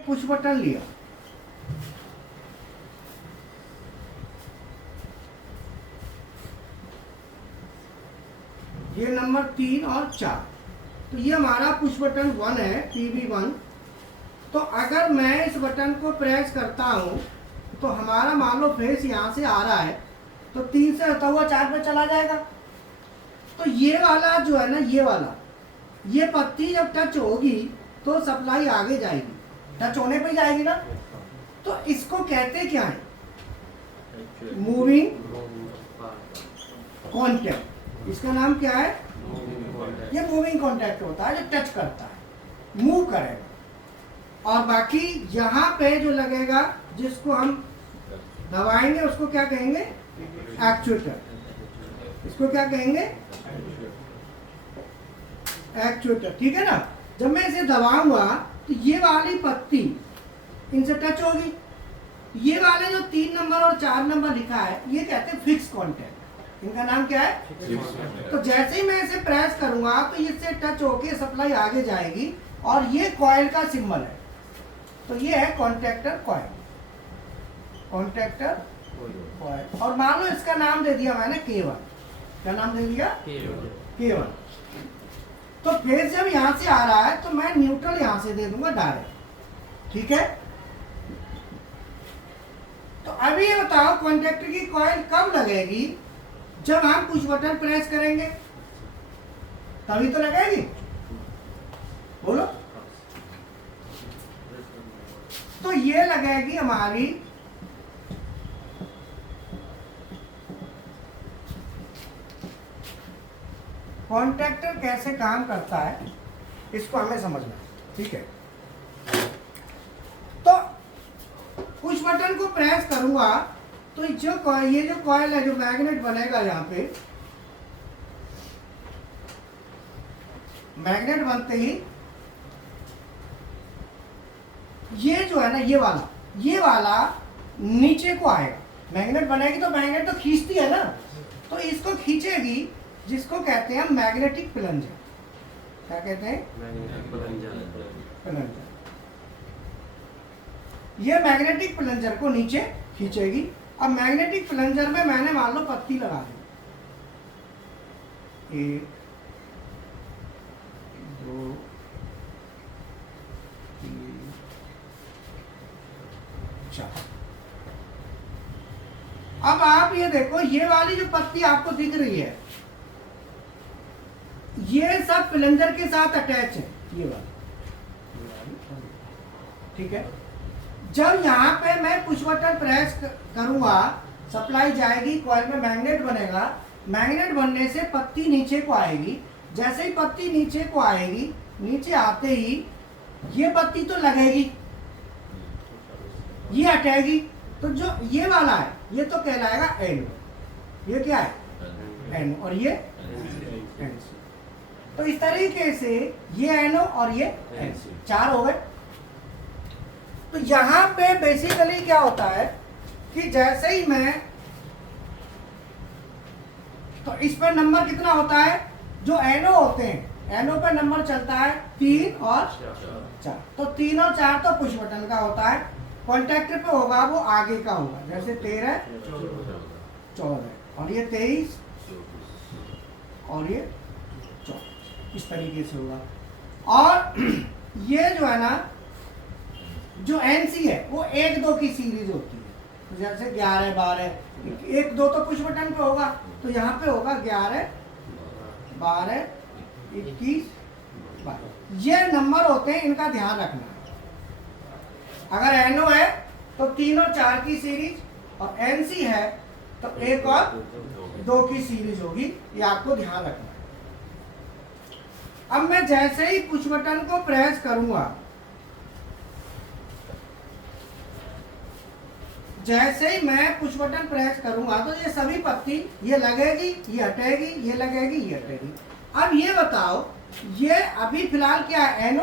Push button लिया, ये number 3 और 4, तो ये हमारा पुश बटन 1 है, PB1। तो अगर मैं इस बटन को प्रेस करता हूँ तो हमारा मान लो फेस यहाँ से आ रहा है, तो 3 से होता हुआ 4 पे चला जाएगा। तो ये वाला जो है ना, ये वाला, ये पत्ती जब टच होगी तो सप्लाई आगे जाएगी, टच होने पे जाएगी ना। तो इसको कहते क्या है? Moving contact. इसका नाम क्या है? ये मूविंग कॉन्टैक्ट होता है जो टच करता है, मूव करेगा। और बाकी यहाँ पे जो लगेगा, जिसको हम दबाएंगे, उसको क्या कहेंगे? एक्चुएटर। इसको क्या कहेंगे? एक्चुएटर, ठीक है ना। जब मैं इसे दबाऊंगा तो ये वाली पत्ती इनसे टच होगी। ये वाले जो 3 नंबर और 4 नंबर लिखा है, ये कहते हैं फिक्स कॉन्टैक्ट। इनका नाम क्या है? तो जैसे ही मैं इसे प्रेस करूंगा तो इससे टच होके सप्लाई आगे जाएगी। और ये कॉइल का सिंबल है, तो ये है कॉन्टैक्टर कॉइल, कॉन्टैक्टर कॉइल। और मान लो इसका नाम दे दिया मैंने K1। क्या नाम दे दिया? K1। तो फेस जब यहां से आ रहा है तो मैं न्यूट्रल यहां से दे दूंगा डायरेक्ट, ठीक है। तो अभी ये बताओ, कॉन्टैक्टर की कॉइल कब लगेगी? जब हम पुश बटन प्रेस करेंगे, तभी तो लगेगी। बोलो। तो ये लगेगी हमारी कॉन्टैक्टर कैसे काम करता है, इसको हमें समझना है, ठीक है। तो पुश बटन को प्रेस करूंगा तो ये जो कॉइल है, जो मैग्नेट बनेगा यहाँ पे, मैग्नेट बनते ही ये जो है ना, ये वाला नीचे को आएगा। मैग्नेट बनेगी तो मैग्नेट तो खींचती है ना, तो इसको खींचेगी, जिसको कहते हैं मैग्नेटिक प्लंजर। क्या कहते हैं? प्लंजर। ये मैग्नेटिक प्लंजर को नीचे खींचेगी। अब मैग्नेटिक प्लंजर में मैंने मान लो पत्ती लगा दी, 1 2 3 4। अब आप ये देखो, ये वाली जो पत्ती आपको दिख रही है, ये सब प्लंजर के साथ अटैच है, ये वाला, ठीक है। जब यहाँ पे मैं पुश बटन प्रेस करूंगा, सप्लाई जाएगी, कॉइल में मैग्नेट बनेगा। मैग्नेट बनने से पत्ती नीचे को आएगी। जैसे ही पत्ती नीचे को आएगी, नीचे आते ही ये पत्ती तो लगेगी, ये हटेगी। तो जो ये वाला है, ये तो कहलाएगा एनो। ये क्या है? एनो। और ये एनसी। तो इस तरीके से ये एनो और ये एनसी, 4 हो गए। तो यहां पे बेसिकली क्या होता है कि जैसे ही मैं, तो इस पर नंबर कितना होता है? जो एनो होते हैं, एनो पे नंबर चलता है 3 और 4। तो 3 और 4 तो पुश बटन का होता है। कॉन्टैक्टर पे होगा वो आगे का होगा, जैसे 13 14 और ये 23 और ये 24, इस तरीके से होगा। और ये जो है ना, जो एनसी है, वो 1 2 की सीरीज होती है। तो जैसे 11 12, 1 2 तो पुश बटन पे होगा, तो यहाँ पे होगा 11 12 21 22। ये नंबर होते हैं, इनका ध्यान रखना है। अगर एनओ है तो 3 और 4 की सीरीज, और एनसी है तो 1 और 2 की सीरीज होगी। ये आपको ध्यान रखना है। अब मैं जैसे ही पुश बटन को प्रेस करूंगा, जैसे ही मैं पुश बटन प्रेस करूंगा, तो ये सभी पत्ती, ये लगेगी, ये हटेगी, ये लगेगी, ये हटेगी। अब ये बताओ, ये अभी फिलहाल क्या है? एनो,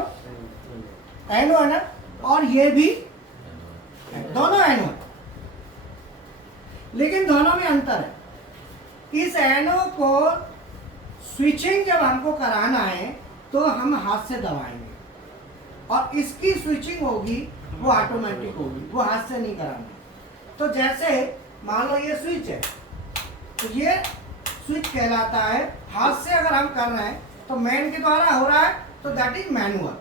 एनो है ना, और ये भी दोनों एनो है, लेकिन दोनों में अंतर है। इस एनो को स्विचिंग जब हमको कराना है तो हम हाथ से दबाएंगे, और इसकी स्विचिंग होगी वो ऑटोमेटिक होगी, वो हाथ से नहीं कराना। तो जैसे मान लो ये स्विच है, तो ये स्विच कहलाता है, हाथ से अगर हम कर रहे हैं तो मैन के द्वारा हो रहा है, तो that is manual.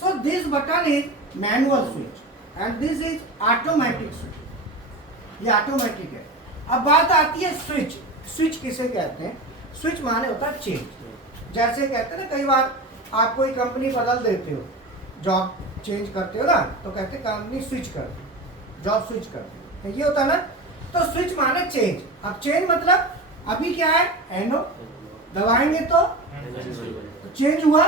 So this button is manual switch and this is automatic switch, ये ऑटोमेटिक है। अब बात आती है स्विच। स्विच किसे कहते हैं? स्विच माने होता है चेंज। जैसे कहते हैं ना, कई बार आप कोई कंपनी बदल देते हो, जॉब चेंज करते हो ना, तो कहते हैं कंपनी स्विच कर, जॉब स्विच कर, ये होता है ना। तो स्विच माने चेंज। अब चेंज मतलब अभी क्या है, एनो दबाएंगे तो चेंज हुआ,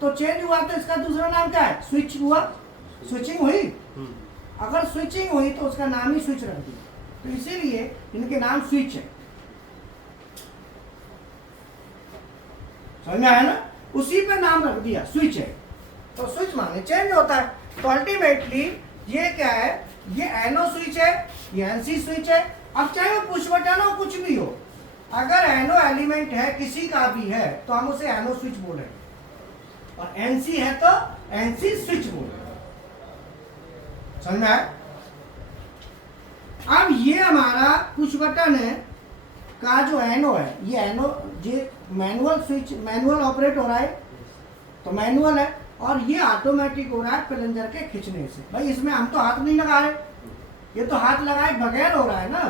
तो चेंज हुआ तो इसका दूसरा नाम क्या है, स्विच हुआ, स्विचिंग हुई। अगर स्विचिंग हुई तो उसका नाम ही स्विच रख दिया, तो इसीलिए इनके नाम स्विच है। समझ में आया ना, उसी पे नाम रख दिया स्विच है। तो स्विच माने चेंज होता है। तो अल्टीमेटली ये क्या है, ये एनो स्विच है, ये एनसी स्विच है। अब चाहे वो पुश बटन हो, कुछ भी हो, अगर एनो एलिमेंट है किसी का भी है तो हम उसे एनो स्विच बोलेंगे, और एनसी है तो एनसी स्विच बोलेंगे। समझ में आया? अब ये हमारा पुश बटन है का जो एनो है, ये एनो ये मैनुअल स्विच, मैनुअल ऑपरेट हो रहा है, तो मैनुअल है, और ये ऑटोमेटिक हो रहा है प्लंजर के खींचने से। भाई इसमें हम तो हाथ नहीं लगा रहे, ये तो हाथ लगाए बगैर हो रहा है ना।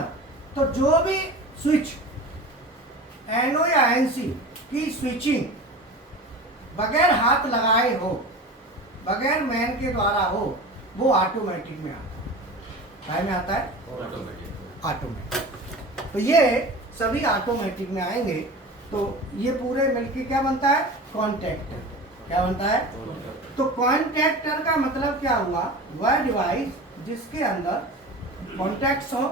तो जो भी स्विच एनो या एनसी की स्विचिंग बगैर हाथ लगाए हो, बगैर मैन के द्वारा हो, वो ऑटोमेटिक में आता है। में आता है ऑटोमेटिक। तो ये सभी ऑटोमेटिक में आएंगे। तो ये पूरे मिलके क्या बनता है, कॉन्टैक्टर। क्या बनता है? तो कॉन्टैक्टर का मतलब क्या हुआ, वह डिवाइस जिसके अंदर कॉन्टैक्ट्स हो।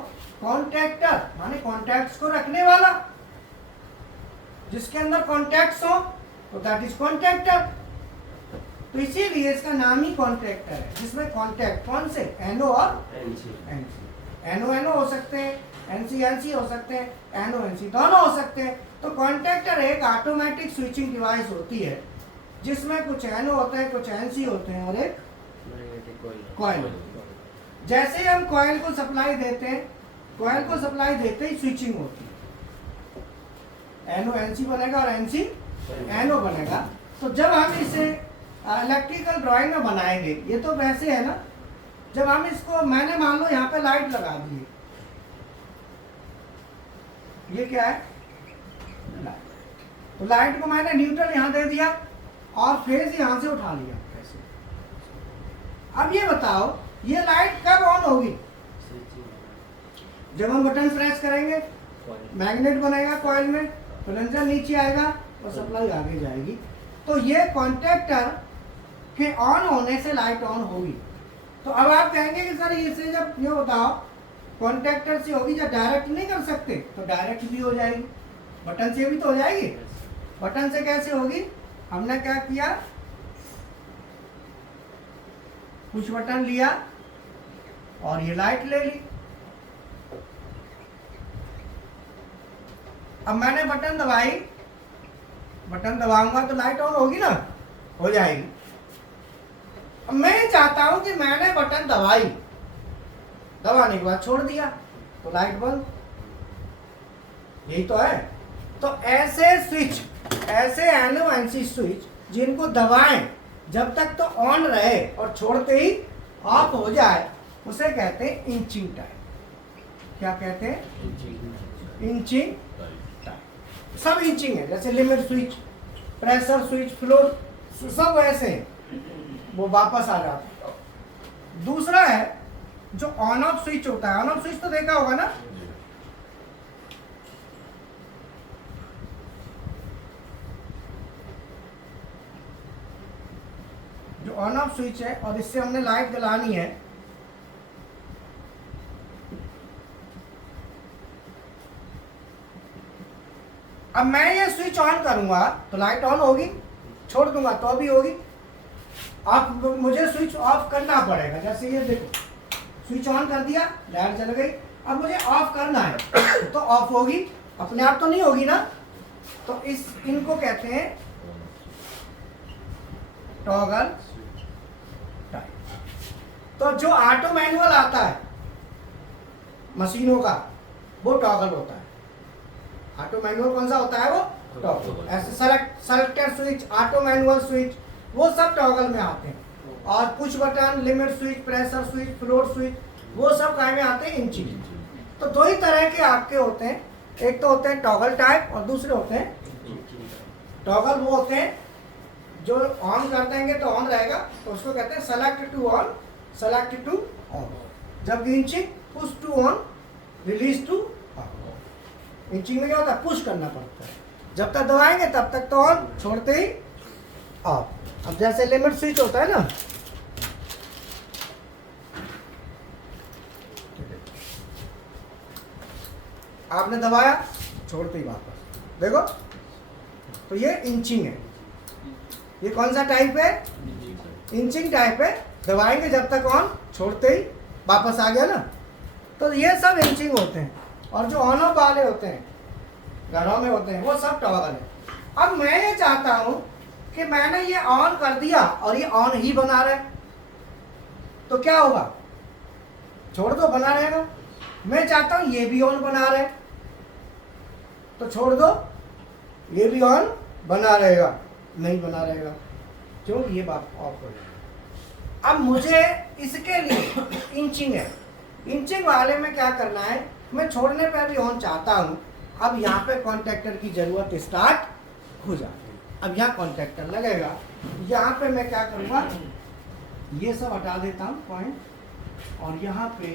कॉन्टैक्टर माने कॉन्टैक्ट्स को रखने वाला, जिसके अंदर कॉन्टैक्ट्स हो तो दैट इज कॉन्टैक्टर। तो इसीलिए इसका नाम ही कॉन्टैक्टर है, जिसमें कॉन्टैक्ट कौन से, एनो और एनसी। एनो एनो हो सकते हैं, एनसी एनसी हो सकते हैं, एनो एनसी दोनों हो सकते हैं। तो कॉन्टैक्टर एक ऑटोमेटिक स्विचिंग डिवाइस होती है जिसमें कुछ एनो होते हैं, कुछ एनसी होते हैं, और एक कॉइल। जैसे हम कॉइल को सप्लाई देते हैं, कॉइल को सप्लाई देते ही स्विचिंग होती है, एनो एनसी बनेगा और एनसी एनो बनेगा। तो जब हम इसे इलेक्ट्रिकल ड्राइंग में बनाएंगे, ये तो वैसे है ना, जब हम इसको, मैंने मान लो यहाँ पे लाइट लगा दी है, ये क्या है, लाइट। तो लाइट को मैंने न्यूट्रल यहाँ दे दिया और फेज यहाँ से उठा लिया ऐसे। अब ये बताओ, ये लाइट कब ऑन होगी, जब हम बटन प्रेस करेंगे, मैग्नेट बनेगा कॉइल में, प्लंजर नीचे आएगा और सप्लाई आगे जाएगी। तो ये कॉन्टैक्टर के ऑन होने से लाइट ऑन होगी। तो अब आप कहेंगे कि सर इसे जब ये बताओ कॉन्टैक्टर से होगी, जब डायरेक्ट नहीं कर सकते, तो डायरेक्ट भी हो जाएगी, बटन से भी तो हो जाएगी। बटन से कैसे होगी, हमने क्या किया, पुश बटन लिया और ये लाइट ले ली। अब मैंने बटन दबाई, बटन दबाऊंगा तो लाइट ऑन होगी ना, हो जाएगी। अब मैं चाहता हूं कि मैंने बटन दबाई, दबाने के बाद छोड़ दिया तो लाइट बंद, यही तो है। तो ऐसे स्विच, ऐसे एनो एनसी स्विच जिनको दबाएं जब तक तो ऑन रहे और छोड़ते ही ऑफ हो जाए, उसे कहते हैं इंचिंग टाइम। क्या कहते हैं, इंचिंग टाइम। सब इंचिंग है, जैसे limit switch, pressure switch, floor, सब वैसे वो वापस आ जाते हैं। दूसरा है जो ऑन ऑफ स्विच होता है। ऑन ऑफ स्विच तो देखा होगा ना, जो ऑन ऑफ स्विच है, और इससे हमने लाइट जलानी है, अब मैं ये स्विच ऑन करूंगा तो लाइट ऑन होगी, छोड़ दूंगा तो भी होगी। अब मुझे स्विच ऑफ करना पड़ेगा, जैसे ये देखो स्विच ऑन कर दिया, लाइट जल गई। अब मुझे ऑफ करना है तो ऑफ होगी, अपने आप तो नहीं होगी ना। तो इनको कहते हैं टॉगल तो जो ऑटो मैनुअल आता है मशीनों का वो टॉगल होता है। ऑटो मैनुअल कौन सा होता है? वो टॉगल। ऐसे selected switch, auto manual switch, वो सब टॉगल में आते हैं। और push button, limit switch, pressure switch, float switch, वो सब काय में आते हैं? इंचिंग। तो दो ही तरह के आपके होते हैं, एक तो होते हैं टॉगल टाइप और दूसरे होते हैं टॉगल। वो होते हैं जो ऑन कर देंगे तो ऑन रहेगा, तो उसको कहते हैं select to on, select to off. जब inching, push to on, release to off. Inching में क्या होता है? पुश करना पड़ता है, जब तक दबाएंगे तब तक तो ऑन, छोड़ते ही ऑफ। अब जैसे लिमिट स्विच होता है ना, आपने दबाया, छोड़ते ही वापस, देखो, तो ये इंचिंग है। ये कौन सा टाइप है? इंचिंग टाइप है। दबाएंगे जब तक ऑन, छोड़ते ही वापस आ गया ना। तो ये सब इंचिंग होते हैं। और जो ऑन ऑफ वाले होते हैं, घरों में होते हैं, वो सब टॉगल है। अब मैं ये चाहता हूं कि मैंने ये ऑन कर दिया और ये ऑन ही बना रहा है, तो क्या होगा? छोड़ दो, बना रहेगा। मैं चाहता हूं ये भी ऑन बना रहे, तो छोड़ दो, ये भी ऑन बना रहेगा, नहीं बना रहेगा, क्यों? ये बात ऑफ हो जाएगा। अब मुझे इसके लिए इंचिंग है, इंचिंग वाले में क्या करना है? मैं छोड़ने पर भी ऑन चाहता हूं। अब यहाँ पे कॉन्टैक्टर की जरूरत स्टार्ट हो जाती है। अब यहाँ कॉन्टैक्टर लगेगा, यहाँ पे मैं क्या करूँगा? ये सब हटा देता हूँ पॉइंट, और यहाँ पे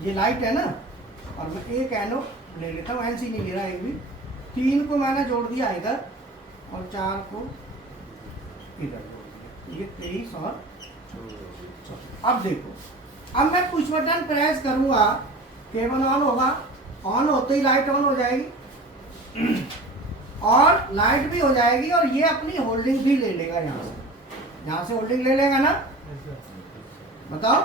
ये लाइट है ना, और मैं एक एनो ले लेता हूँ, एनसी नहीं ले रहा एक भी। 3 को मैंने जोड़ दिया इधर और 4 को इधर जोड़ दिया, ये 23 और 24। अब देखो, अब मैं पुश बटन प्रेस करूँगा, केबल ऑन होगा, ऑन होते ही लाइट ऑन हो जाएगी और लाइट भी हो जाएगी, और ये अपनी होल्डिंग भी ले लेगा। यहाँ से होल्डिंग ले लेगा ना, बताओ।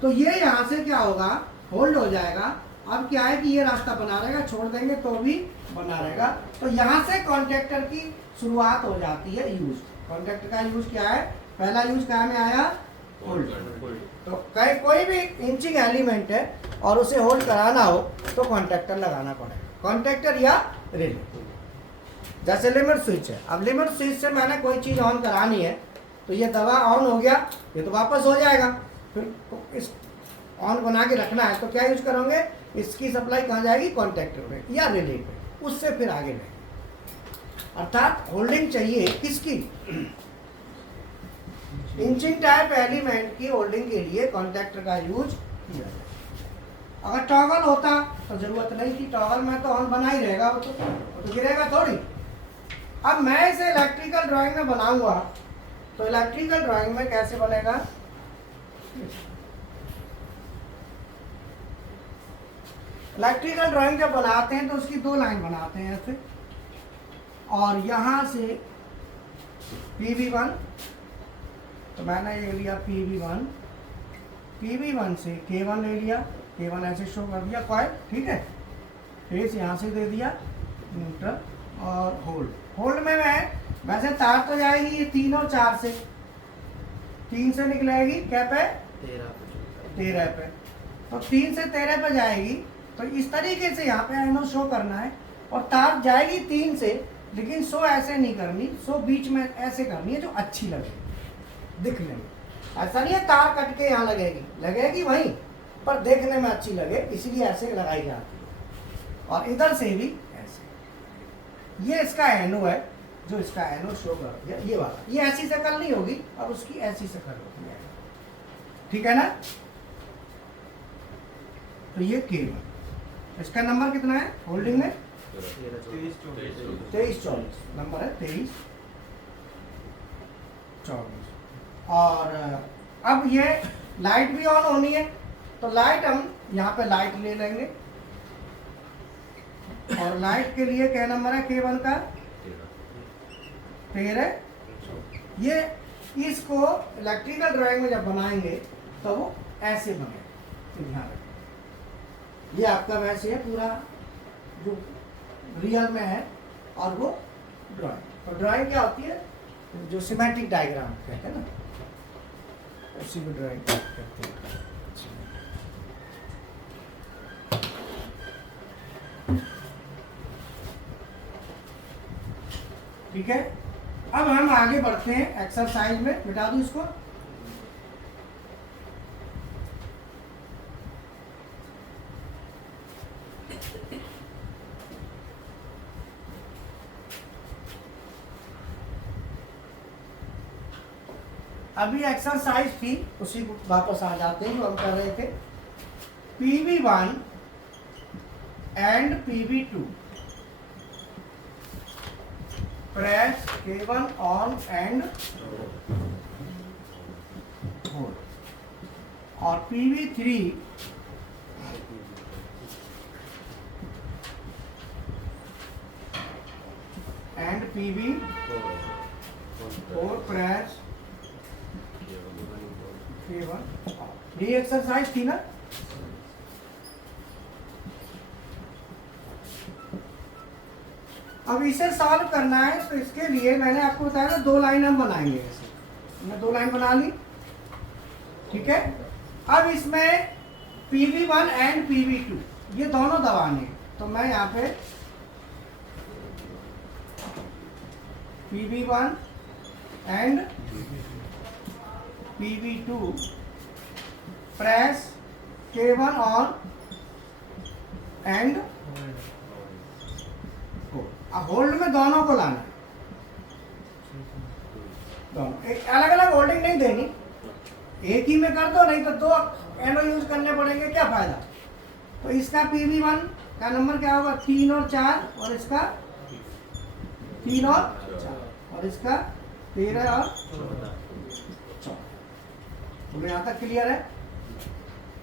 तो ये यहाँ से क्या होगा? होल्ड हो जाएगा। अब क्या है कि ये रास्ता बना रहेगा, छोड़ देंगे तो भी बना रहेगा। तो यहाँ से कॉन्टैक्टर की शुरुआत हो जाती है यूज। कॉन्टैक्टर का यूज क्या है? पहला यूज क्या में आया? होल्ड। तो कोई भी इंचिंग एलिमेंट है और उसे होल्ड कराना हो तो कॉन्टैक्टर लगाना पड़ेगा, कॉन्टैक्टर या रिले। जैसे लिमिट स्विच है, अब लिमिट स्विच से मैंने कोई चीज़ ऑन करानी है, तो ये दवा ऑन हो गया, ये तो वापस हो जाएगा। फिर इस ऑन बना के रखना है तो क्या यूज करोगे? इसकी सप्लाई कहाँ जाएगी? कॉन्टैक्टर पे या रिले पे, उससे फिर आगे बढ़ेगी। अर्थात होल्डिंग चाहिए किसकी? इंचिंग टाइप एलिमेंट की होल्डिंग के लिए कॉन्टैक्टर का यूज किया जाए। अगर टॉगल होता तो जरूरत नहीं थी, टॉगल में तो ऑन बना ही रहेगा, वो तो गिरेगा थोड़ी। अब मैं इसे इलेक्ट्रिकल ड्राइंग में बनाऊंगा, तो इलेक्ट्रिकल ड्राइंग में कैसे बनेगा? इलेक्ट्रिकल ड्राइंग जब बनाते हैं तो उसकी 2 लाइन बनाते हैं ऐसे, और यहाँ से PV1, तो मैंने ये लिया PV1, PV1 से K1 ले लिया, K1 ऐसे शो कर दिया कॉइल, ठीक है। फेस यहाँ से दे दिया, न्यूट्रल और होल्ड। होल्ड में मैं वैसे तार तो जाएगी ये 3 और 4 से, 3 से निकलेगी क्या पे? 13 पे। तो 3 से 13 पे जाएगी, तो इस तरीके से यहाँ पे एनो शो करना है, और तार जाएगी 3 से, लेकिन शो ऐसे नहीं करनी, शो बीच में ऐसे करनी है जो अच्छी लगेगी दिखने में। ऐसा नहीं है तार कट के यहाँ लगेगी वहीं पर देखने में अच्छी लगे, इसलिए ऐसे लगाई जाती है। और इधर से भी ऐसे। ये इसका एनो है, जो इसका एनो शो कर दिया, ये वाला। ये ऐसी शक्ल नहीं होगी, और उसकी ऐसी शक्ल होगी, ठीक है ना। तो ये केबल, इसका नंबर कितना है होल्डिंग में? 23-24 नंबर है, 23-24। और अब ये लाइट भी ऑन होनी है, तो लाइट हम यहाँ पे लाइट ले लेंगे, और लाइट के लिए क्या नंबर है K1 का? 13। ये इसको इलेक्ट्रिकल ड्राइंग में जब बनाएंगे तो वो ऐसे बने, ध्यान रखें। ये आपका वैसे है पूरा जो रियल में है, और वो ड्राइंग। तो ड्राइंग क्या होती है? जो सिमेट्रिक डायग्राम कहते हैं ना, उसी को ड्राइंग करते हैं। ठीक है, अब हम आगे बढ़ते हैं एक्सरसाइज में। मिटा दूं इसको। अभी एक्सरसाइज थी, उसी को वापस आ जाते हैं जो हम कर रहे थे। PV1 and PV2 press K1 on and hold, और PV3 and PV4 press K1। ये एक्सरसाइज थी ना। अब इसे सॉल्व करना है, तो इसके लिए मैंने आपको बताया ना 2 लाइन हम बनाएंगे। ऐसे मैं 2 लाइन बना ली। ठीक है, अब इसमें PV1 एंड PV2 ये दोनों दबाने हैं, तो मैं यहाँ पे PV1 and PV2 press K1 on and hold में दोनों को लाना है। दोनों अलग अलग होल्डिंग नहीं देनी, एक ही में कर दो, नहीं तो 2 एनो यूज करने पड़ेंगे, क्या फायदा। तो इसका PV1 का नंबर क्या होगा 3 और 4, और इसका 3 और 4, और इसका 13 और 14। तो यहाँ तक क्लियर है।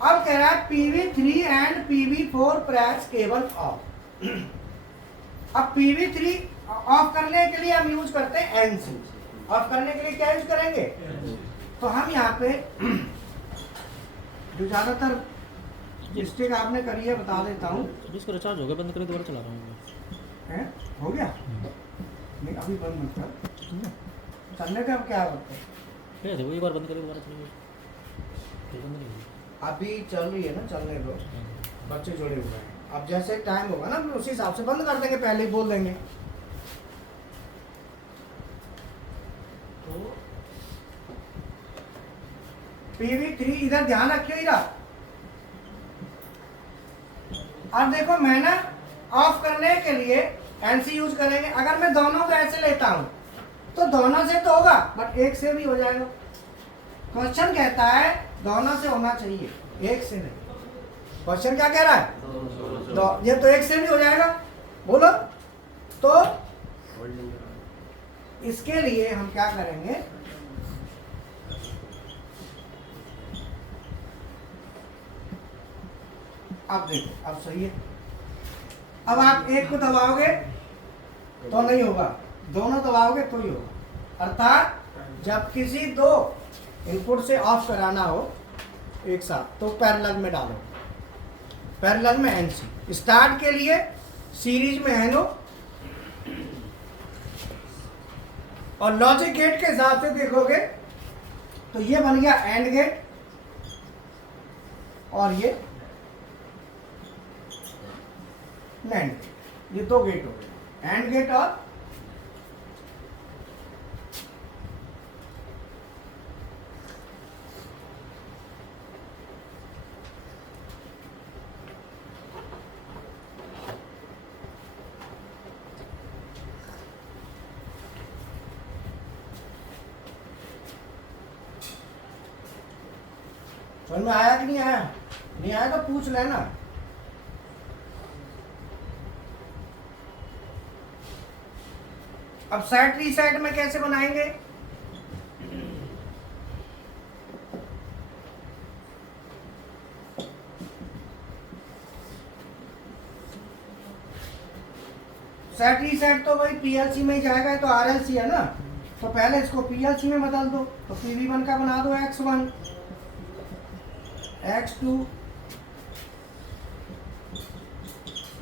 अब कह रहा है PV3 and PV4 press K1 of. अब PV3 ऑफ करने के लिए हम यूज करते हैं NC। ऑफ करने के लिए क्या यूज करेंगे, तो हम यहाँ पे जो ज्यादातर मिस्टेक आपने करी है बता देता हूँ। इसको रिचार्ज हो गया, बंद करके दोबारा चला रहा हूँ। हैं, हो गया? नहीं अभी बंद मत कर, चलने का अब क्या होता है। वो एक बार बंद करके दोबारा चलेगा, फिर बंद नहीं होगी। अभी चल रही है ना, चलने दो, बच्चे जुड़े हुए हैं। अब जैसे टाइम होगा ना उसी हिसाब से बंद कर देंगे, पहले ही बोल देंगे। तो PV3 इधर ध्यान रखियो इधर। अब देखो मैं ना ऑफ करने के लिए NC यूज करेंगे। अगर मैं दोनों को ऐसे लेता हूं तो दोनों से तो होगा, बट एक से भी हो जाएगा। क्वेश्चन कहता है दोनों से होना चाहिए, एक से नहीं। क्वेश्चन क्या कह रहा है, ये तो एक से भी हो जाएगा। बोलो, तो इसके लिए हम क्या करेंगे, अब देखो अब सही है। अब आप एक को दबाओगे तो नहीं होगा, दोनों दबाओगे तो ही होगा। अर्थात जब किसी 2 इनपुट से ऑफ कराना हो एक साथ, तो पैरेलल में डालो, पैरेलल में NC। स्टार्ट के लिए सीरीज में NO, और लॉजिक गेट के हिसाब से देखोगे तो ये बन गया एंड गेट, और ये नैंड गेट। ये 2 गेट हो गए, एंड गेट और समझ में आया कि नहीं आया? नहीं आया तो पूछ लेना। अब सेट रीसेट में कैसे बनाएंगे, सेट रीसेट तो भाई PLC में ही जाएगा, तो RLC है ना, तो पहले इसको PLC में बदल दो। तो PV1 का बना दो X1, X2,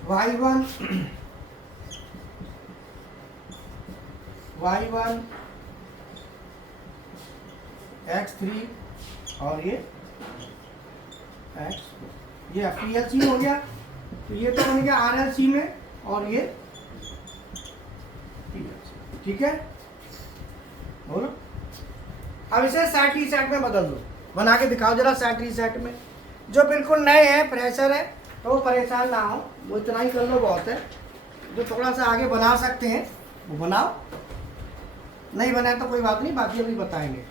Y1, Y1, X3, और ये एक्स, ये PLC हो गया। तो ये तो बन गया RLC में और ये PLC, ठीक है। बोलो अब इसे सेट रीसेट में बदल दो, बना के दिखाओ जरा सेट रीसेट में। जो बिल्कुल नए हैं, फ्रेशर है, तो वो परेशान ना हो, वो इतना ही कर लो बहुत है। जो थोड़ा सा आगे बना सकते हैं वो बनाओ, नहीं बनाए तो कोई बात नहीं, बाकी अभी बताएंगे।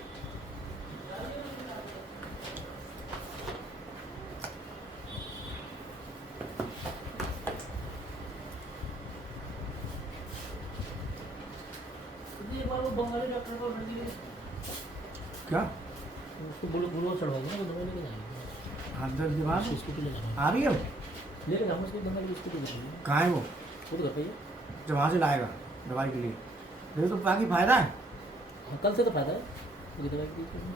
ये बार वो बंगाली डॉक्टर को लड़की ले क्या उसको बोलो बोलो चढ़वाओगे ना तो दवाई लेके जाएंगे। हाथ दर्द दिमाग स्कूटी ले जाना आ रही है वो? लेके जाऊंगा उसको बंगाली स्कूटी ले जाएंगे। कहाँ है वो? वो तो घर पे ही है। जब वहाँ से लाएगा दवाई के लिए, देखो तो बाकी फायदा है। हाँ, कल से तो फायदा है तो दवाई की दीजिए।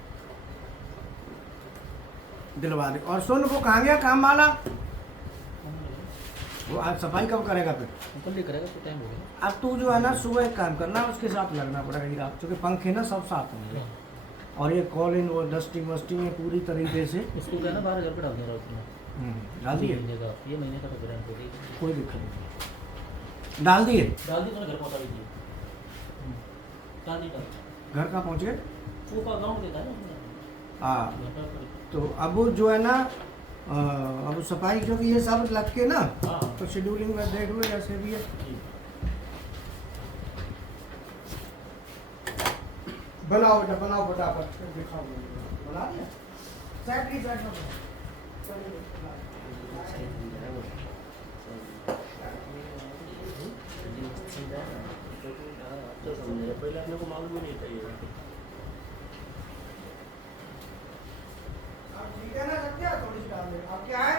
दिलवा दे। और सुन, वो कहाँ गया काम वाला? वो आज सफाई कब करेगा फिर? कल ले करेगा तो टाइम हो गया। अब तू जो है ना सुबह एक काम करना, उसके साथ लगना पड़ेगा ये रात, क्योंकि पंखे ना सब साथ होंगे। और ये कॉलिंग और डस्टिंग वस्टिंग है पूरी तरीके से। इसको क्या है ना 12,000 रुपये डाल दिया उसने। डाल दिए? ये महीने का तो ग्रांट हो गई। कोई दिक्कत नहीं, डाल दिए। डाल दी तो घर पहुँचा दीजिए। डाल दी घर कहाँ पहुँच गए? वो का अकाउंट देता है ना। हाँ, तो अब जो है ना अब सफाई, क्योंकि ये सब लग के ना, हाँ तो शेड्यूलिंग में देख लो जैसे भी है। बनाओ बेटा, बनाओ फटाफट, दिखाओ। बना दिया सेट रीसेट में। पहले अपने को मालूम ही नहीं था ये। अब ठीक है ना सत्या, थोड़ी सी डाल दे। अब क्या है?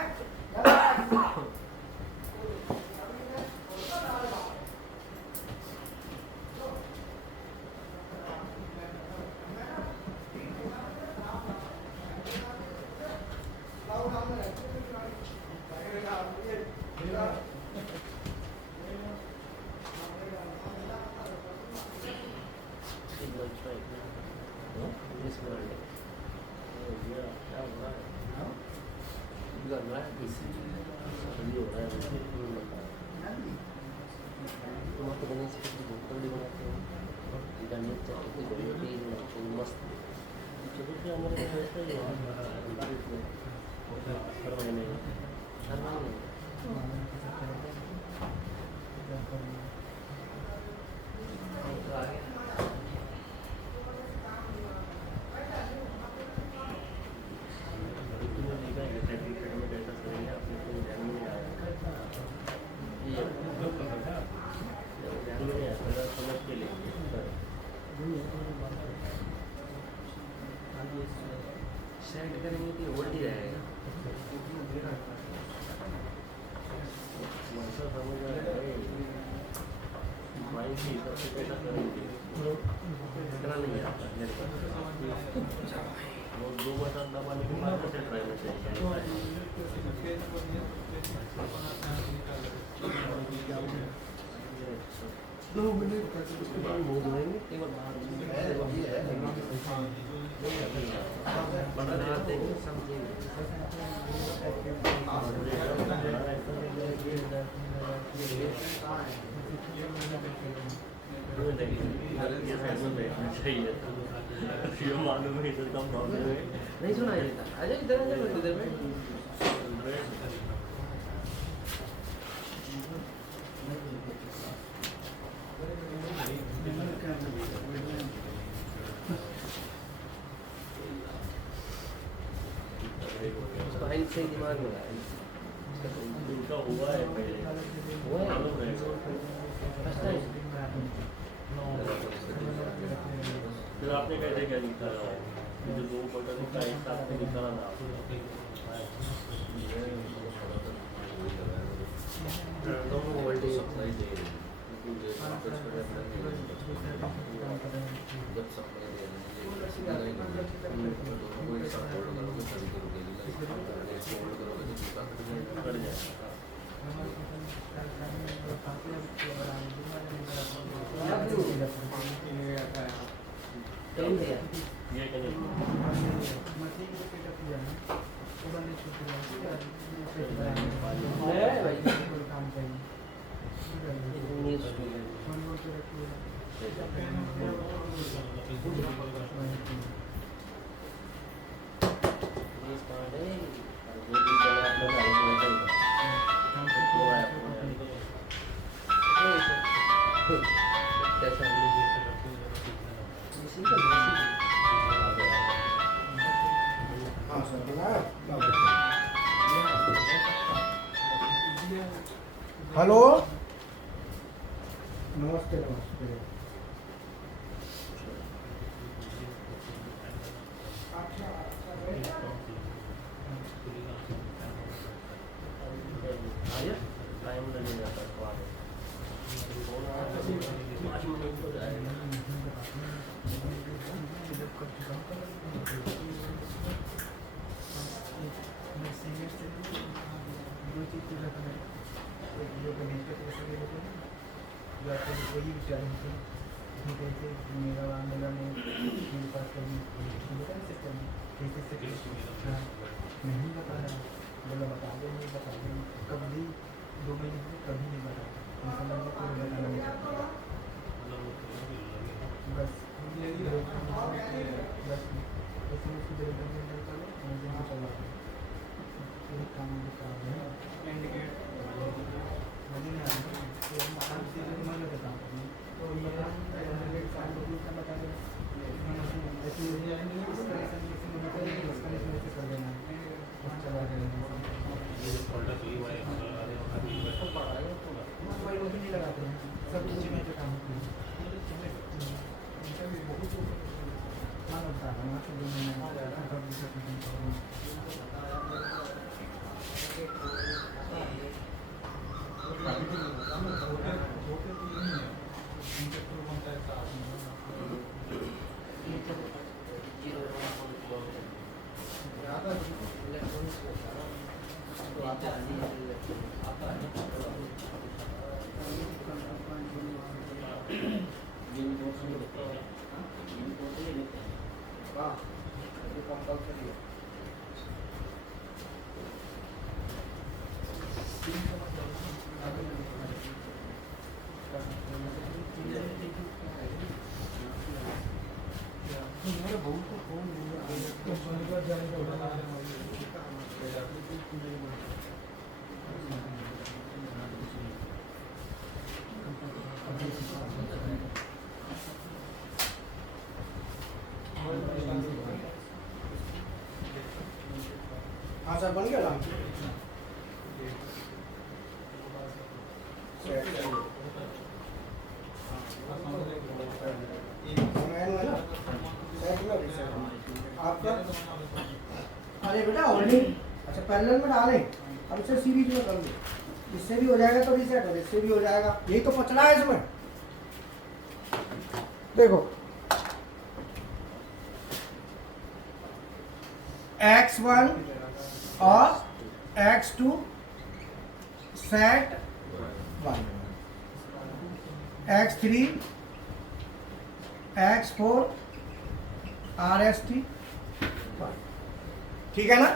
सेट करेंगे कि होल्ड ही रहेगा। इतना नहीं आता मेरे पास। वो 2 बटन दबाने के बाद सेट रहना चाहिए। 2 मिनट उसके बाद मुँह धोएंगे, एक बार बाहर बना देंगे समझेंगे। मालूम है इधर का प्रॉब्लम है, नहीं सुनाई देता। आजा इधर, आजा इधर में। सही दिमाग में उनका हुआ है पहले, हुआ है फिर आपने कैसे क्या निकाला? जो 2 बटन का एक साथ में निकाला ना, दोनों वोल्टेज सप्लाई दे रहे हैं। हाँ सर बनाया। हेलो नमस्ते नमस्ते। टाइम लगेगा सर, 5 मिनट तो जाएगा। नहीं बता रहा, बोला बता देंगे कभी 2 महीने से कभी नहीं बता बस हाँ सर बन गया नाम। आपका अरे बेटा होल्डिंग अच्छा पैरेलल में डालें, अब इसे सीरीज में कर लो, इससे भी हो जाएगा तो रीसेट हो, इससे भी हो जाएगा, यही तो पचड़ा है इसमें। देखो x1 और x2 set 1, x3 x4 RST 1, ठीक है ना।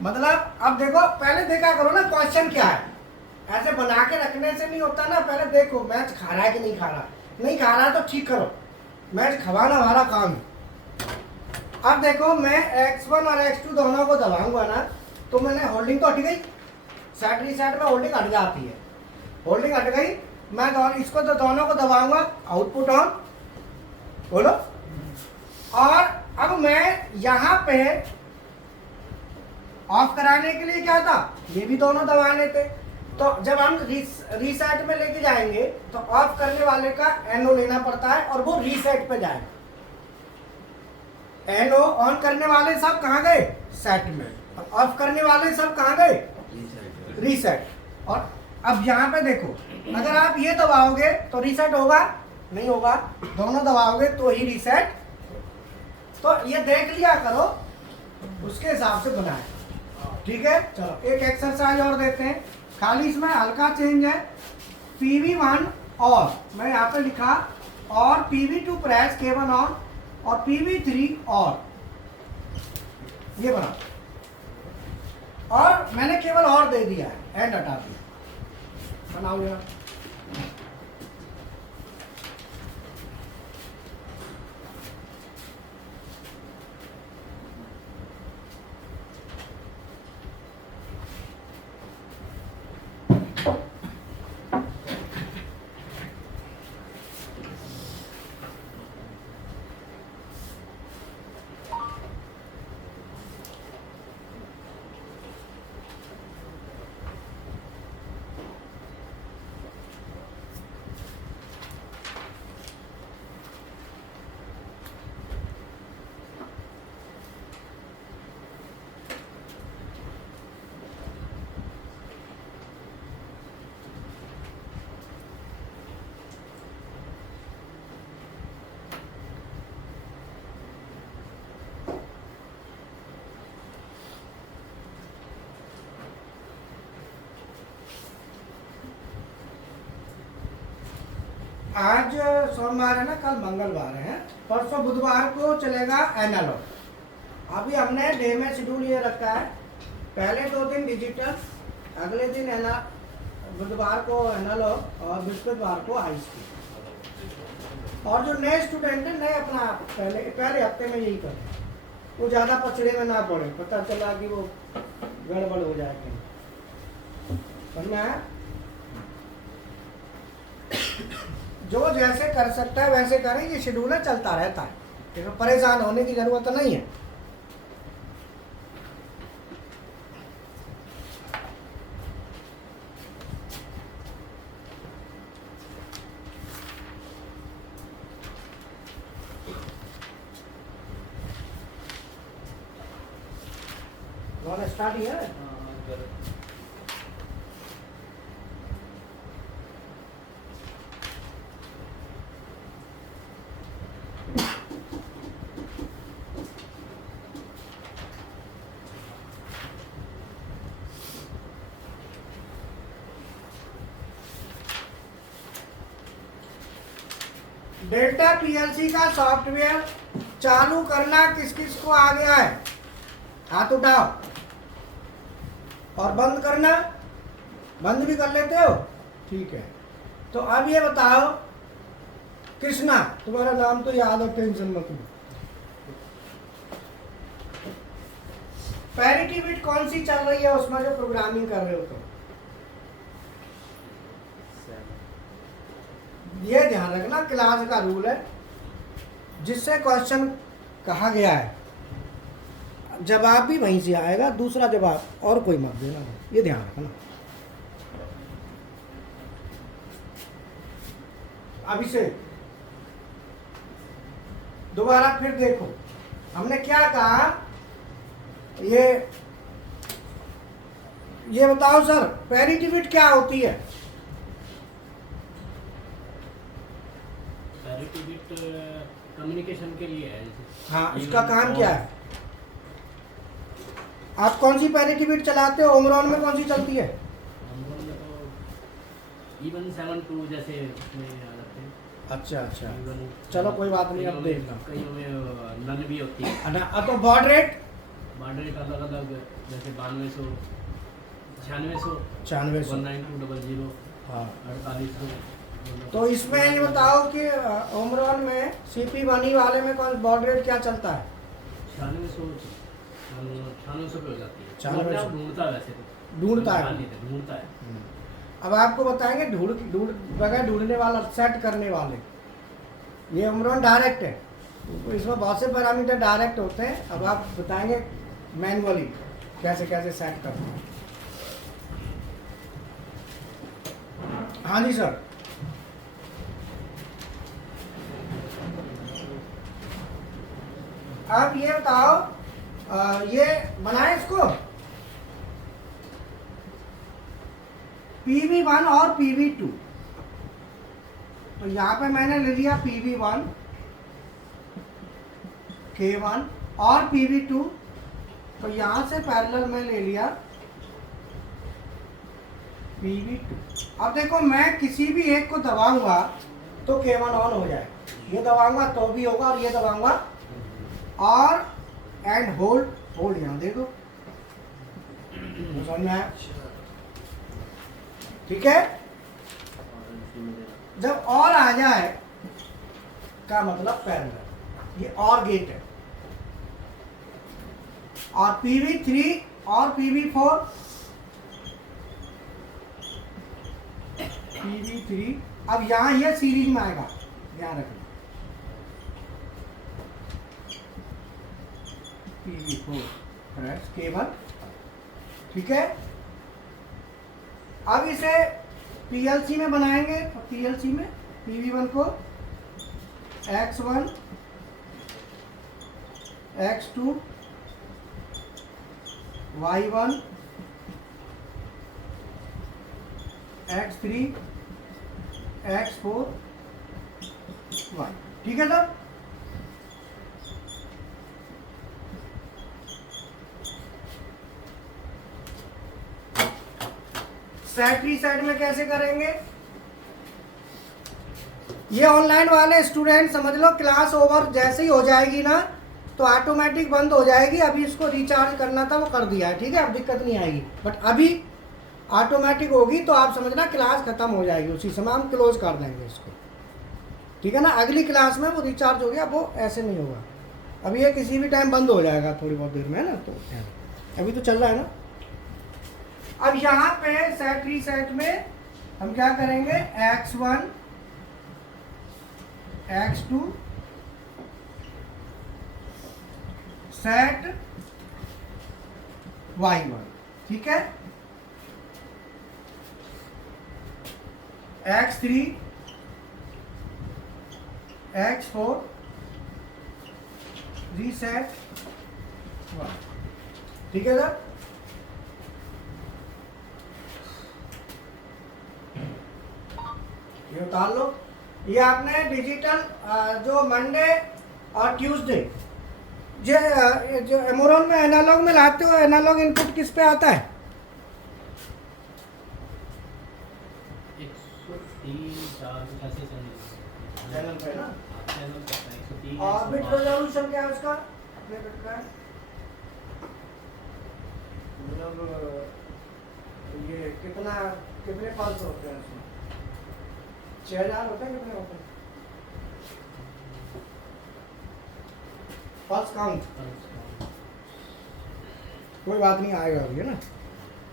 मतलब अब देखो पहले देखा करो ना क्वेश्चन क्या है, ऐसे बना के रखने से नहीं होता ना, पहले देखो मैच खा रहा है कि नहीं खा रहा, नहीं खा रहा है तो ठीक करो, मैच खवाना हमारा काम है। अब देखो मैं x1 और x2 दोनों को दबाऊंगा ना, तो मैंने होल्डिंग तो हट गई, सेट रीसेट में होल्डिंग हट जाती है, होल्डिंग हट गई, मैं इसको तो दोनों को दबाऊंगा, आउटपुट ऑन बोलो। और अब मैं यहाँ पे ऑफ कराने के लिए क्या था, ये भी दोनों दबाने थे, तो जब हम रीसेट में लेके जाएंगे तो ऑफ करने वाले का एनओ लेना पड़ता है और वो रीसेट पे जाएगा। एनओ ऑन करने वाले सब कहाँ गए, सेट में, और ऑफ करने वाले सब कहाँ गए, रीसेट। और अब यहाँ पे देखो अगर आप ये दबाओगे तो रीसेट होगा, नहीं होगा, दोनों दबाओगे तो ही रीसेट। तो ये देख लिया करो, उसके हिसाब से बनाए, ठीक है। चलो एक एक्सरसाइज और देते हैं, खाली इसमें हल्का चेंज है, PV1 और मैं यहाँ पे लिखा और PV2 प्रेस K1 ऑन और PV3 और ये बना, और मैंने केवल और दे दिया है, एंड हटा दिया। बनाओ जरा। आज सोमवार है ना, कल मंगलवार है, परसों बुधवार को चलेगा एनालॉग। अभी हमने डे में शेड्यूल ये रखा है, पहले 2 दिन डिजिटल, अगले दिन बुधवार को एनालॉग और बृहस्पतिवार को हाईस्कूल। और जो नए स्टूडेंट है, नए अपना पहले हफ्ते में यही करें, वो ज़्यादा पछड़े में ना पड़े, पता चला कि वो गड़बड़ हो जाए कहीं। समझ में आया? जो जैसे कर सकता है वैसे करें, ये शेड्यूल है, चलता रहता है, ठीक है, परेशान होने की जरूरत नहीं है। स्टार्ट किया है? डेल्टा पीएलसी का सॉफ्टवेयर चालू करना किस किस को आ गया है? हाथ उठाओ। और बंद करना, बंद भी कर लेते हो? ठीक है। तो अब ये बताओ, कृष्णा, तुम्हारा नाम तो याद है, टेंशन मत लो। पैरिटी बिट कौन सी चल रही है उसमें जो प्रोग्रामिंग कर रहे हो तुम? ये ध्यान रखना, क्लास का रूल है, जिससे क्वेश्चन कहा गया है जवाब भी वहीं से आएगा, दूसरा जवाब और कोई मत देना, ये ध्यान रखना। अभी से दोबारा फिर देखो, हमने क्या कहा, ये बताओ सर, पैरिटी बिट क्या होती है? पैरिटी बिट कम्युनिकेशन के लिए है। हाँ, इसका काम क्या है? आप कौन सी पैरिटी बिट चलाते हो? ओमरॉन में कौन सी चलती है? ओमरॉन में तो इवन 7-2 जैसे उसमें आ जाते हैं। अच्छा अच्छा, चलो कोई बात नहीं, अब देखना। कई में नन भी होती है। तो बॉड रेट अलग अलग, जैसे 9200, 9600, 9600, 19200, हाँ 4800। तो इसमें ये बताओ कि ओमरॉन में सीपी बनी वाले में कौन बॉड रेट क्या चलता है? 9600 पे हो जाती है। 9600 ढूंढता है, वैसे तो ढूंढता है, ढूंढता है। अब आपको बताएंगे बगैर ढूंढने वाला, सेट करने वाले, ये ओमरॉन डायरेक्ट है, इसमें बहुत से पैरामीटर डायरेक्ट होते हैं। अब आप बताएंगे मैनुअली कैसे कैसे सेट करते हैं। हाँ जी सर, अब ये बताओ, ये बनाए इसको PV1 और PV2। तो यहाँ पे मैंने ले लिया PV1, K1 और PV2, तो यहाँ से पैरेलल में ले लिया PV2। अब देखो, मैं किसी भी एक को दबाऊंगा तो K1 ऑन हो जाए, ये दबाऊंगा तो भी होगा, और ये दबाऊंगा, और एंड होल्ड यहाँ देखो, तो समझ में आया? ठीक है। और इसी में देना। जब और आ जाए का मतलब पैरेलल, ये और गेट है। और PV3 और PV4, PV3 अब यहां ये सीरीज में आएगा, ध्यान रखना। PV4 प्रेस केबल, ठीक है। अब इसे PLC में बनाएंगे, तो PLC में PV1 को X1 X2 Y1 X3 X4 Y, ठीक है सर। सेट रीसेट में कैसे करेंगे? ये ऑनलाइन वाले स्टूडेंट समझ लो, क्लास ओवर जैसे ही हो जाएगी ना तो ऑटोमेटिक बंद हो जाएगी। अभी इसको रिचार्ज करना था, वो कर दिया है, ठीक है, अब दिक्कत नहीं आएगी। बट अभी ऑटोमेटिक होगी तो आप समझना क्लास खत्म हो जाएगी, उसी समय हम क्लोज कर देंगे इसको, ठीक है ना। अगली क्लास में वो रिचार्ज हो गया, वो ऐसे नहीं होगा। अभी ये किसी भी टाइम बंद हो जाएगा थोड़ी बहुत देर में, है ना। तो अभी तो चल रहा है ना। अब यहाँ पे सेट रीसेट में हम क्या करेंगे, X1 X2 सेट Y1, ठीक है। X3 X4 रीसेट Y, ठीक है सर। ये उतार लो। ये आपने डिजिटल जो मंडे और ट्यूसडे जो एमोरॉन में एनालॉग में लाते हो, एनालॉग इनपुट किस पे आता है? 103 चैनल पे ना। चैनल पे 103 और बिट रेजोल्यूशन क्या है उसका? अपने बिट का है मतलब ये कितने पल्स होते हैं उसमें? 6000 होते हैं, कितने होते हैं पल्स काउंट? कोई बात नहीं, आएगा अभी, है ना।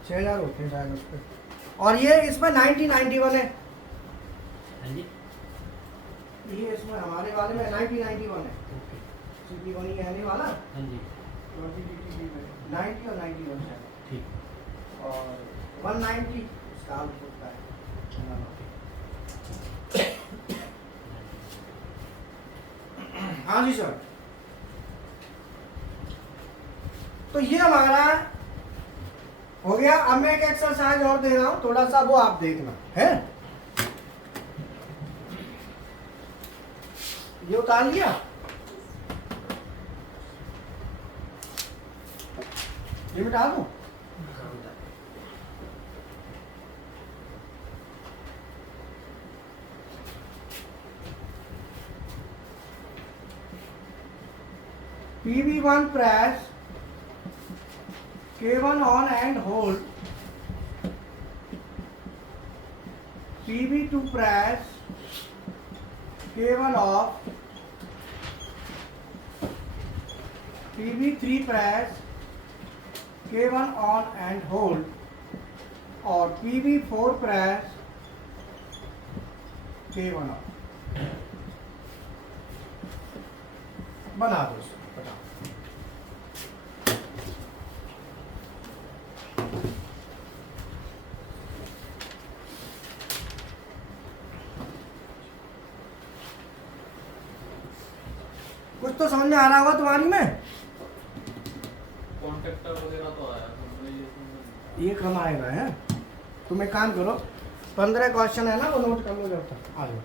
6000 होते हैं शायद उस पर। और ये इसमें 9091 है। हाँ जी, ये इसमें हमारे वाले में 9091 है। ओके, CP1 ही आने वाला हाँ जी, 20 में 90 और 91 है। ठीक। और 190 इसका आउटपुट का है। हाँ जी सर। तो ये हमारा हो गया। अब मैं एक एक्सरसाइज और दे रहा हूं, थोड़ा सा वो आप देखना है। ये उतार लिया। ये मिटा दूं? PV1 press K1 on and hold. PV2 press K1 off. PV3 press K1 on and hold. और PV4 press K1 off. बना दो इसको, बताओ। कुछ तो समझ में आ रहा होगा तुम्हारी में। कॉन्ट्रैक्टर वगैरह तो आया तो ये कम आएगा है। तुम एक काम करो, 15 क्वेश्चन है ना, वो नोट कर लो जब तक। आ जाओ।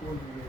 कौन है?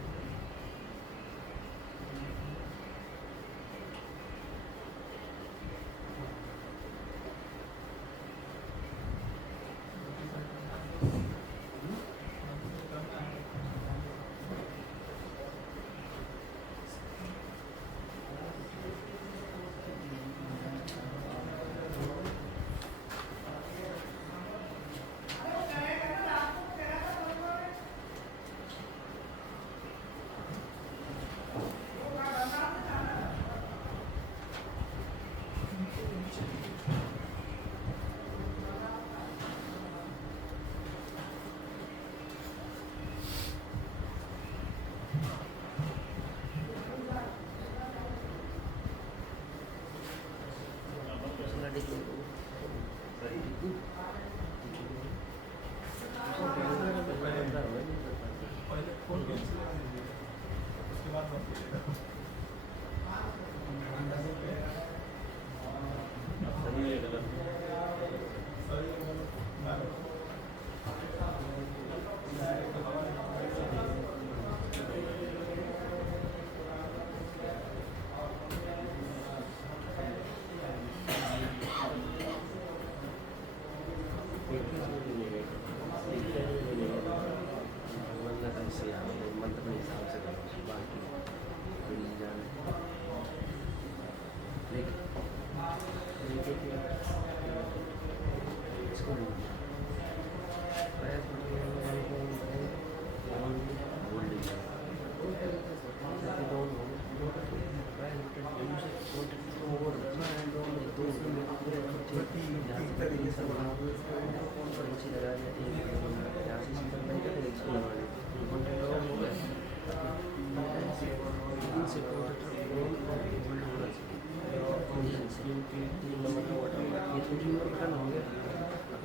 पहले फोन कैंसिल कर दीजिए, उसके बाद बात कीजिएगा। सही है गलत सही है,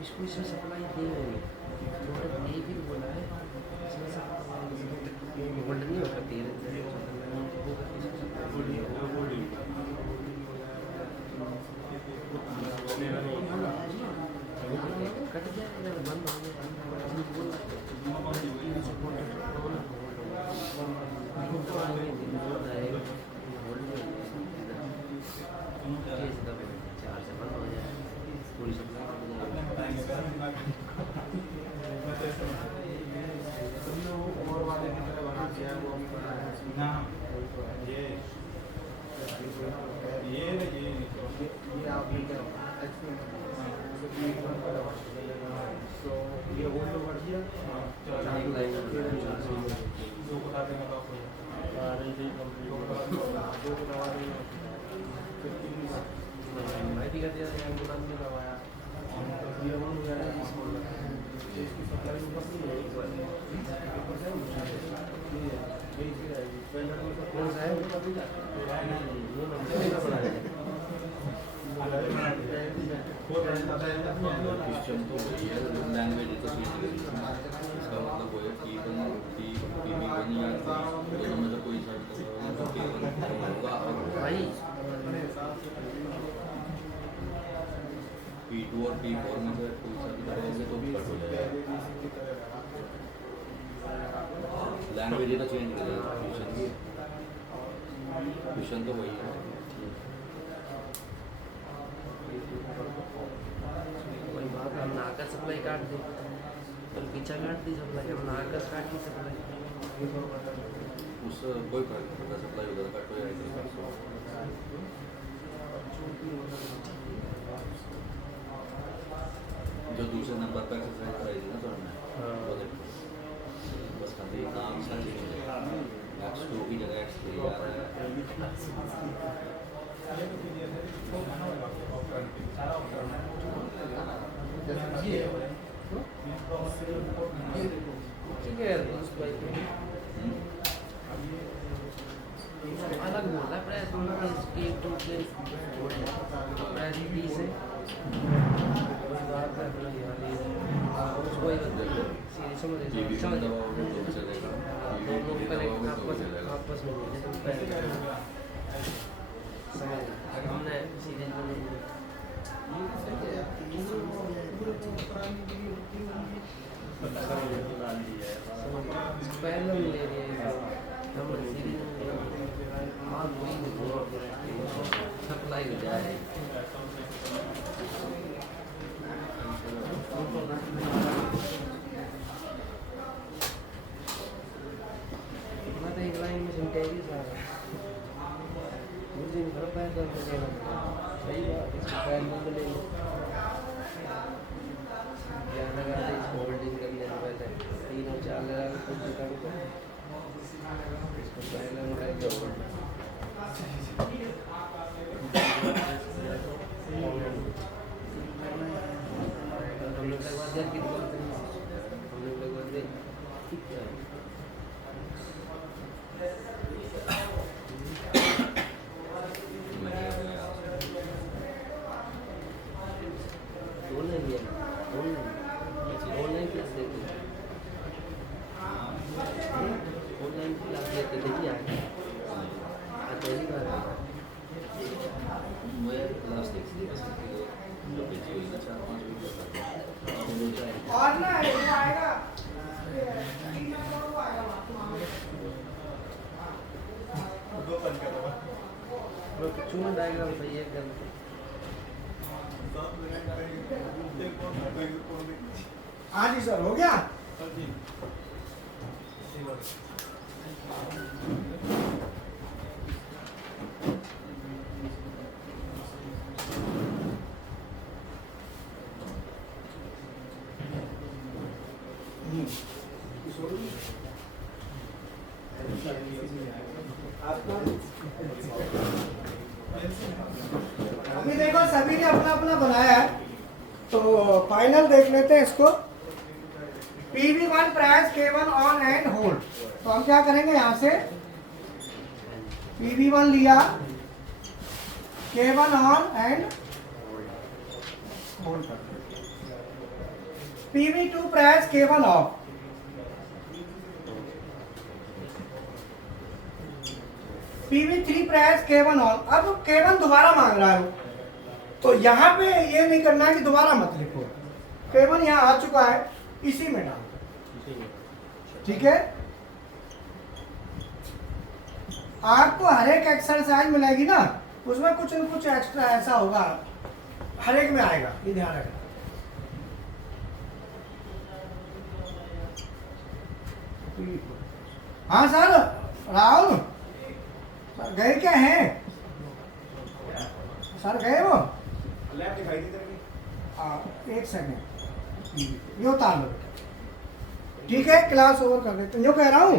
इसको इसमें सप्लाई दे रहे हैं, प्रोडक्ट ए भी बोला है, इसमें सप्लाई गोल्ड नहीं होगा, तेरे कट जाएगा, बंद हो गया, चार से बंद हो जाए पूरी सप्लाई तुमने वो और वाले की तरह बना दिया, वो भी बना है ना, ये आपने क्या तो ये वो तो बढ़ गया, दो बता देंगे तो आपको दो को दवा देंगे, फिर मैं भी कर दिया एम्बुलेंस में दवाया ये वन वगैरह इसकी सप्लाई ऊपर नहीं है, कौन सा है क्वेश्चन तो वही है, लैंग्वेज तो चेंज करी, इसका मतलब वो है T one T T B one या दोनों में से कोई सर्च होगा भाई P2 और P4 में से कोई सा भी करोगे तो कट हो जाएगा। लैंग्वेज तो चेंज करेगा, क्वेश्चन तो वही है। कोई बात, हम नाका सप्लाई काट दी, कल पीछा काट दी सप्लाई, हम नाकस काट दी सप्लाई, उससे कोई फर्क नहीं पड़ता, सप्लाई वगैरह कट हो जाएगी। जो दूसरे नंबर पर एक्सरसाइज कराई थी ना सर ने, वो देखो बस खाली नाम सर्च करेगा, X2 की जगह X3 आ रहा है। ठीक है अलग बोला प्राइस, एक टू के प्राइस 20 है, आपस में हमने सीरीज आएगा जाए मैं तो एक लाइन में सिंटेगी सारा मुझे घर पैर दर्द देना सही बात इसको पैर दर्द ले लो ध्यान लगा दे इसको होल्डिंग कर लेना पहले 3 और 4 लगा के खुद दुकान को इसको पहले उठाए दो हम लोग लगवा दिया कि हम लोग लगवा दिया ठीक है ऑनलाइन क्लास देते ऑनलाइन क्लास देते देखिए आज पहली बार मैं क्लास देख ली बस जो भेजी हुई ना 4-5 वीडियो और ना ये आएगा दो बन कर दो चूना डायग्राम सही है एकदम हाँ जी सर हो गया अभी देखो सभी ने अपना अपना बनाया है तो फाइनल देख लेते हैं इसको PV1 price K1 on and hold तो हम क्या करेंगे यहाँ से PV1 लिया K1 ऑन एंड होल्ड कर PV2 price K1 of PV3 price K1 on अब K1 दोबारा मांग रहा है तो यहाँ पे ये नहीं करना है कि दोबारा मत लिखो K1 यहाँ आ चुका है इसी में डाल ठीक है आपको हर एक एक्सरसाइज मिलेगी ना उसमें कुछ न कुछ एक्स्ट्रा ऐसा होगा हर एक में आएगा ये ध्यान रखना हाँ सर राहुल सर गए क्या हैं सर गए वो लैब दिखाई दी तेरी एक सेकंड ये उतार लो ठीक है क्लास ओवर कर देते हैं जो कह रहा हूँ